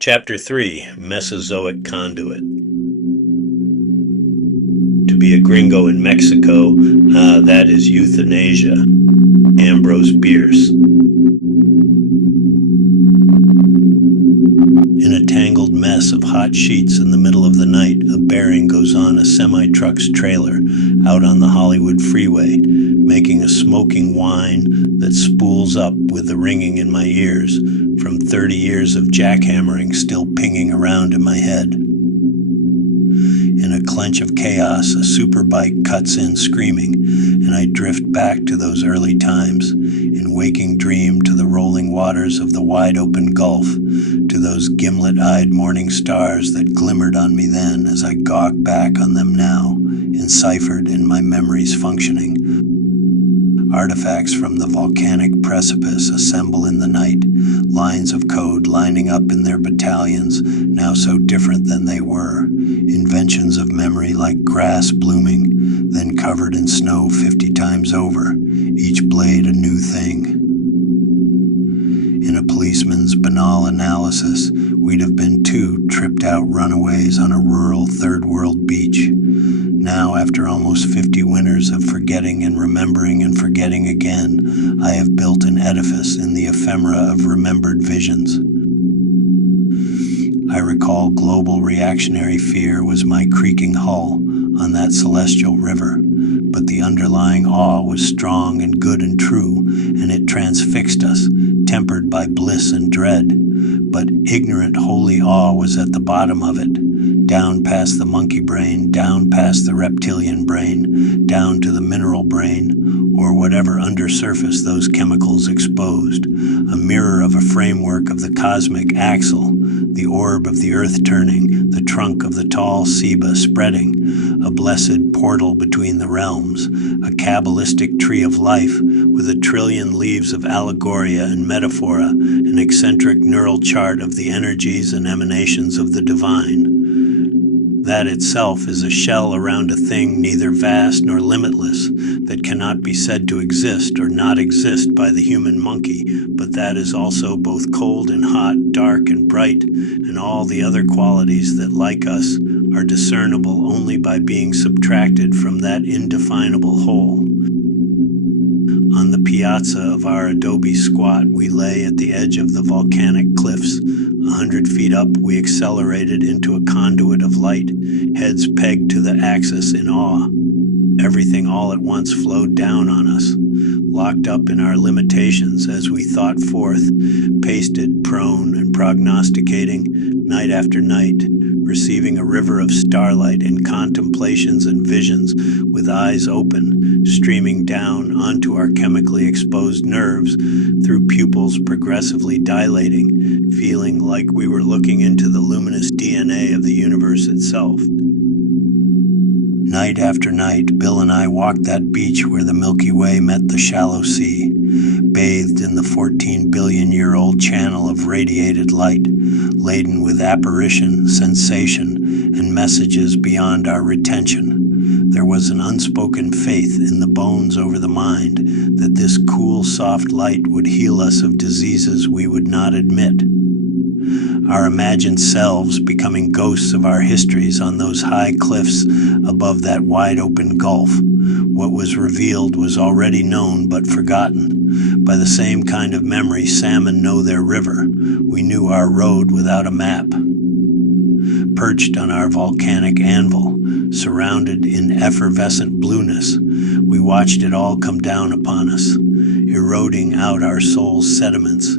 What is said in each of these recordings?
Chapter 3, Mesozoic Conduit. To be a gringo in Mexico, that is euthanasia. Ambrose Bierce. In a tangled mess of hot sheets in the middle of the night, a bearing goes on a semi-truck's trailer out on the Hollywood freeway, making a smoking whine that spools up with the ringing in my ears from 30 years of jackhammering still pinging around in my head. In a clench of chaos, a superbike cuts in screaming, and I drift back to those early times, in waking dream to the rolling waters of the wide-open Gulf, to those gimlet-eyed morning stars that glimmered on me then as I gawk back on them now, enciphered in my memory's functioning. Artifacts from the volcanic precipice assemble in the night, lines of code lining up in their battalions, now so different than they were, inventions of memory like grass blooming, then covered in snow 50 times over, each blade a new thing. In a policeman's banal analysis, we'd have been two tripped-out runaways on a rural third-world beach. Now, after almost 50 winters of forgetting and forgetting again, I have built an edifice in the ephemera of remembered visions. I recall global reactionary fear was my creaking hull on that celestial river, but the underlying awe was strong and good and true, and it transfixed us, tempered by bliss and dread. But ignorant holy awe was at the bottom of it, down past the monkey brain, down past the reptilian brain, down to the mineral brain, or whatever undersurface those chemicals exposed, a mirror of a framework of the cosmic axle, the orb of the earth turning, the trunk of the tall ceiba spreading, a blessed portal between the realms, a Kabbalistic tree of life with a trillion leaves of allegoria and metaphora, an eccentric neural chart of the energies and emanations of the divine. That itself is a shell around a thing neither vast nor limitless, that cannot be said to exist or not exist by the human monkey, but that is also both cold and hot, dark and bright, and all the other qualities that, like us, are discernible only by being subtracted from that indefinable whole. On the piazza of our adobe squat, we lay at the edge of the volcanic cliffs. 100 feet up, we accelerated into a conduit of light, heads pegged to the axis in awe. Everything all at once flowed down on us, locked up in our limitations as we thought forth, pasted, prone, and prognosticating, night after night, receiving a river of starlight in contemplations and visions with eyes open, streaming down onto our chemically exposed nerves through pupils progressively dilating, feeling like we were looking into the luminous DNA of the universe itself. Night after night, Bill and I walked that beach where the Milky Way met the shallow sea, bathed in the 14-billion-year-old channel of radiated light, laden with apparition, sensation, and messages beyond our retention. There was an unspoken faith in the bones over the mind that this cool, soft light would heal us of diseases we would not admit. Our imagined selves becoming ghosts of our histories on those high cliffs above that wide-open gulf. What was revealed was already known but forgotten. By the same kind of memory salmon know their river, we knew our road without a map. Perched on our volcanic anvil, surrounded in effervescent blueness, we watched it all come down upon us, eroding out our soul's sediments,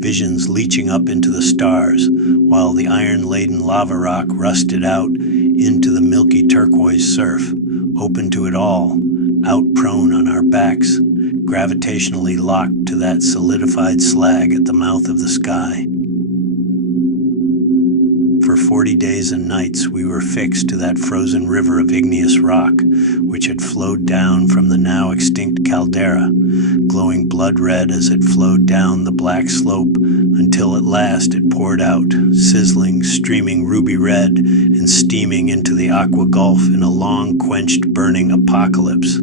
visions leaching up into the stars, while the iron-laden lava rock rusted out into the milky turquoise surf, open to it all, out prone on our backs, gravitationally locked to that solidified slag at the mouth of the sky. For 40 days and nights we were fixed to that frozen river of igneous rock, which had flowed down from the now extinct caldera, glowing blood-red as it flowed down the black slope, until at last it poured out, sizzling, streaming ruby-red, and steaming into the aqua gulf in a long-quenched burning apocalypse.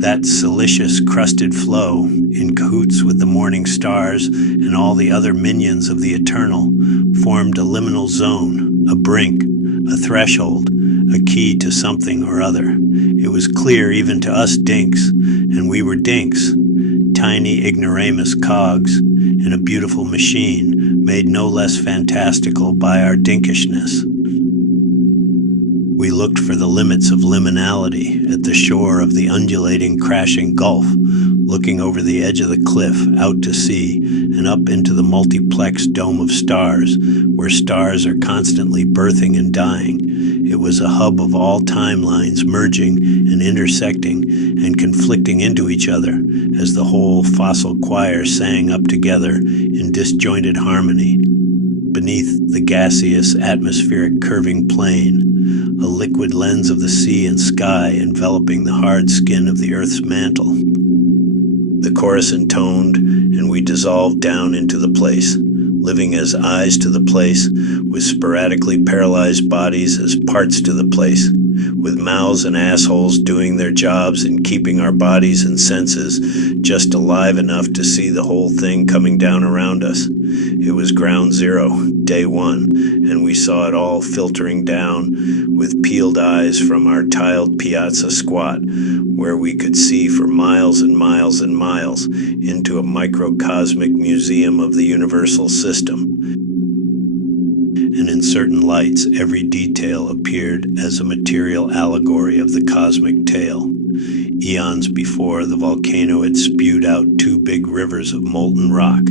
That silicious, crusted flow, in cahoots with the morning stars and all the other minions of the eternal, formed a liminal zone, a brink, a threshold, a key to something or other. It was clear even to us dinks, and we were dinks, tiny ignoramus cogs in a beautiful machine made no less fantastical by our dinkishness. We looked for the limits of liminality at the shore of the undulating, crashing gulf, looking over the edge of the cliff out to sea and up into the multiplex dome of stars, where stars are constantly birthing and dying. It was a hub of all timelines merging and intersecting and conflicting into each other as the whole fossil choir sang up together in disjointed harmony. Beneath the gaseous atmospheric curving plane, a liquid lens of the sea and sky enveloping the hard skin of the earth's mantle. The chorus intoned, and we dissolved down into the place, living as eyes to the place, with sporadically paralyzed bodies as parts to the place, with mouths and assholes doing their jobs and keeping our bodies and senses just alive enough to see the whole thing coming down around us. It was ground zero, day one, and we saw it all filtering down with peeled eyes from our tiled piazza squat, where we could see for miles and miles and miles into a microcosmic museum of the universal system. And in certain lights, every detail appeared as a material allegory of the cosmic tale. Eons before, the volcano had spewed out two big rivers of molten rock,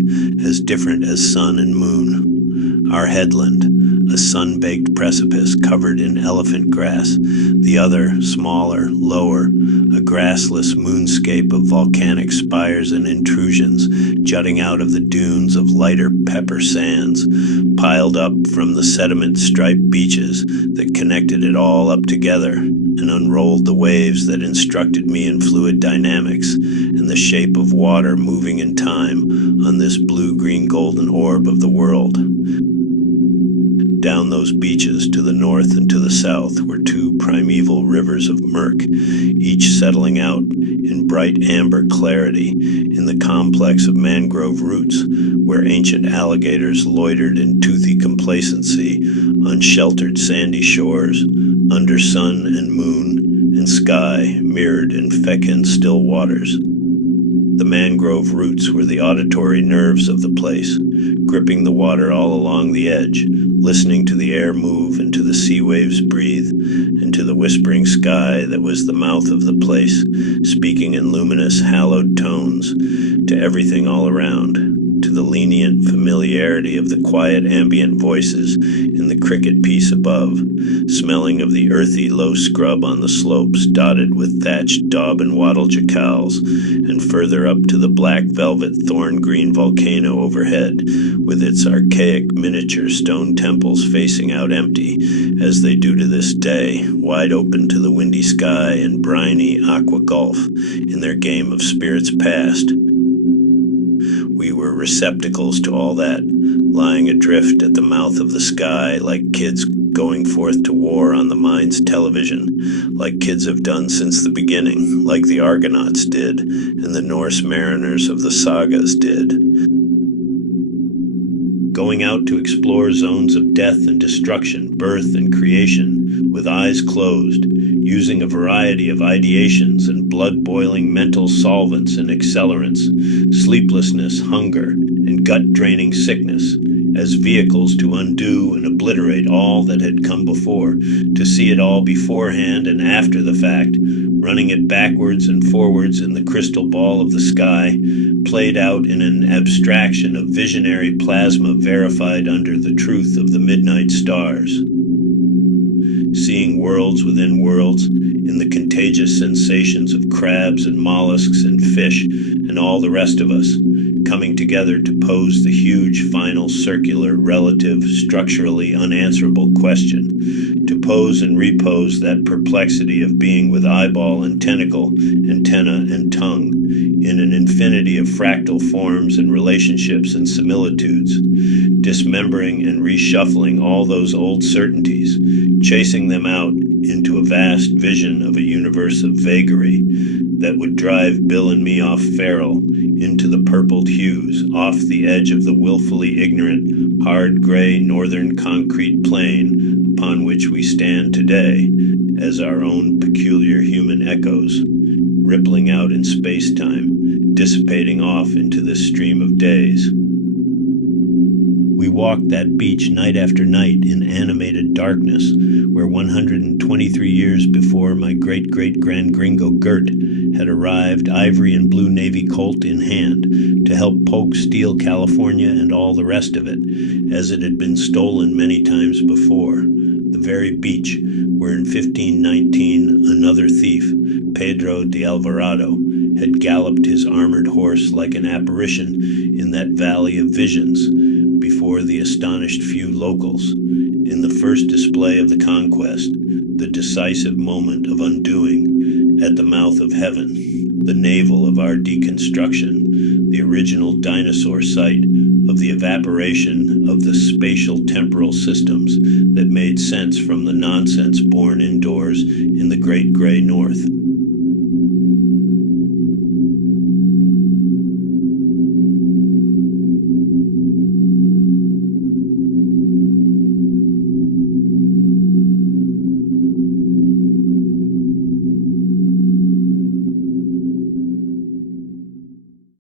as different as sun and moon. Our headland, a sun-baked precipice covered in elephant grass, the other, smaller, lower, a grassless moonscape of volcanic spires and intrusions jutting out of the dunes of lighter pepper sands, piled up from the sediment-striped beaches that connected it all up together and unrolled the waves that instructed me in fluid dynamics and the shape of water moving in time on this blue-green-golden orb of the world. Down those beaches to the north and to the south were two primeval rivers of murk, each settling out in bright amber clarity in the complex of mangrove roots, where ancient alligators loitered in toothy complacency on sheltered sandy shores, under sun and moon and sky mirrored in fecund still waters. The mangrove roots were the auditory nerves of the place, gripping the water all along the edge, listening to the air move and to the sea waves breathe, and to the whispering sky that was the mouth of the place, speaking in luminous, hallowed tones to everything all around, to the lenient familiarity of the quiet ambient voices in the cricket piece above, smelling of the earthy low scrub on the slopes dotted with thatched daub and wattle jacals, and further up to the black velvet thorn-green volcano overhead, with its archaic miniature stone temples facing out empty, as they do to this day, wide open to the windy sky and briny aqua gulf in their game of spirits past. We were receptacles to all that, lying adrift at the mouth of the sky like kids going forth to war on the mind's television, like kids have done since the beginning, like the Argonauts did, and the Norse mariners of the sagas did. Going out to explore zones of death and destruction, birth and creation, with eyes closed, using a variety of ideations and blood-boiling mental solvents and accelerants, sleeplessness, hunger, and gut-draining sickness, as vehicles to undo and obliterate all that had come before, to see it all beforehand and after the fact, running it backwards and forwards in the crystal ball of the sky, played out in an abstraction of visionary plasma verified under the truth of the midnight stars. Seeing worlds within worlds in the contagious sensations of crabs and mollusks and fish and all the rest of us, coming together to pose the huge, final, circular, relative, structurally unanswerable question, to pose and repose that perplexity of being with eyeball and tentacle, antenna and tongue, in an infinity of fractal forms and relationships and similitudes, dismembering and reshuffling all those old certainties, chasing them out into a vast vision of a universe of vagary, that would drive Bill and me off feral into the purpled hues, off the edge of the willfully ignorant, hard gray northern concrete plain upon which we stand today as our own peculiar human echoes, rippling out in space-time, dissipating off into this stream of days. We walked that beach night after night in animated darkness, where 123 years before my great-great-grandgringo Guert had arrived, ivory and blue Navy Colt in hand, to help Polk steal California and all the rest of it, as it had been stolen many times before. The very beach where in 1519 another thief, Pedro de Alvarado, had galloped his armored horse like an apparition in that valley of visions before the astonished few locals, in the first display of the conquest, the decisive moment of undoing, at the mouth of heaven, the navel of our deconstruction, the original dinosaur site of the evaporation of the spatial-temporal systems that made sense from the nonsense born indoors in the great gray north.